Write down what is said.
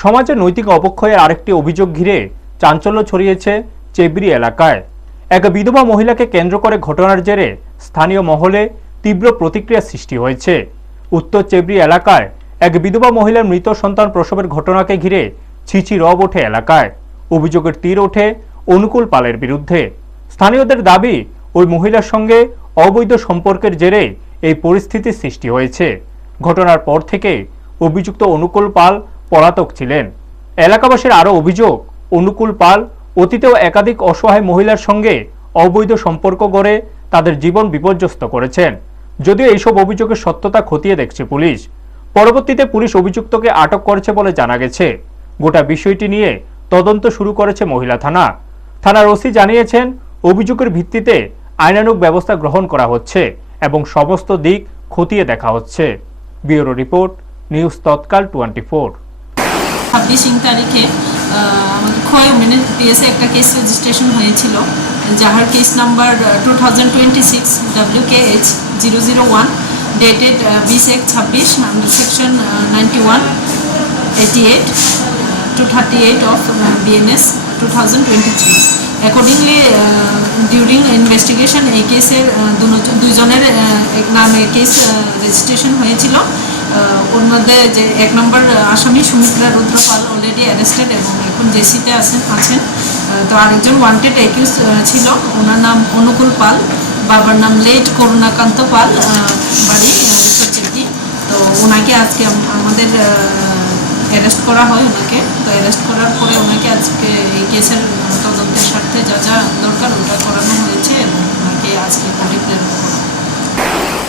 সমাজে নৈতিক অবক্ষয়ের আরেকটি অভিযোগ ঘিরে চাঞ্চল্য ছড়িয়েছে চেবরি এলাকায়। এক বিধবা মহিলাকে কেন্দ্র করে ঘটনার জেরে স্থানীয় মহলে তীব্র প্রতিক্রিয়া সৃষ্টি হয়েছে। উত্তর চেবরি এলাকায় এক বিধবা মহিলার মৃত সন্তান প্রসবের ঘটনাকে ঘিরে ছিছি রব ওঠে এলাকায়। অভিযোগের তীর ওঠে অনুকূল পালের বিরুদ্ধে। স্থানীয়দের দাবি, ওই মহিলার সঙ্গে অবৈধ সম্পর্কের জেরে এই পরিস্থিতির সৃষ্টি হয়েছে। ঘটনার পর থেকে অভিযুক্ত অনুকূল পাল পলাতক ছিলেন। এলাকাবাসীর আরও অভিযোগ, অনুকূল পাল অতীতেও একাধিক অসহায় মহিলার সঙ্গে অবৈধ সম্পর্ক গড়ে তাদের জীবন বিপর্যস্ত করেছেন। যদিও এইসব অভিযোগের সত্যতা খতিয়ে দেখছে পুলিশ। পরবর্তীতে পুলিশ অভিযুক্তকে আটক করেছে বলে জানা গেছে। গোটা বিষয়টি নিয়ে তদন্ত শুরু করেছে মহিলা থানা। থানার ওসি জানিয়েছেন, অভিযোগের ভিত্তিতে আইনানুগ ব্যবস্থা গ্রহণ করা হচ্ছে এবং সমস্ত দিক খতিয়ে দেখা হচ্ছে। ব্যুরো রিপোর্ট, নিউজ তৎকাল 24। 26 তারিখে আমাদের খোয় উমেনের পিএসএ একটা কেস রেজিস্ট্রেশন হয়েছিল, যাহার case number 2026 WKH 001 dated 20/1/26 under section 91/88 to 38 of BNS 2023। Accordingly during investigation এই কেসের দুজনের নামে কেস রেজিস্ট্রেশন হয়েছিল। ওর মধ্যে যে 1 নম্বর আসামি সুমিত্রা রুদ্রপাল অলরেডি অ্যারেস্টেড এবং এখন জেসিতে আছেন। তো আরেকজন ওয়ান্টেড অ্যাকিউজ ছিল, ওনার নাম অনুকূল পাল, বাবার নাম লেট করুণাকান্ত পাল, বাড়ি উত্তর চেবরি। তো ওনাকে আজকে আমাদের অ্যারেস্ট করা হয় ওনাকে। তো অ্যারেস্ট করার পরে ওনাকে আজকে এই কেসের তদন্তের স্বার্থে যা যা দরকার ওটা করানো হয়েছে এবং ওনাকে আজকে কোর্টে প্রেরণ করা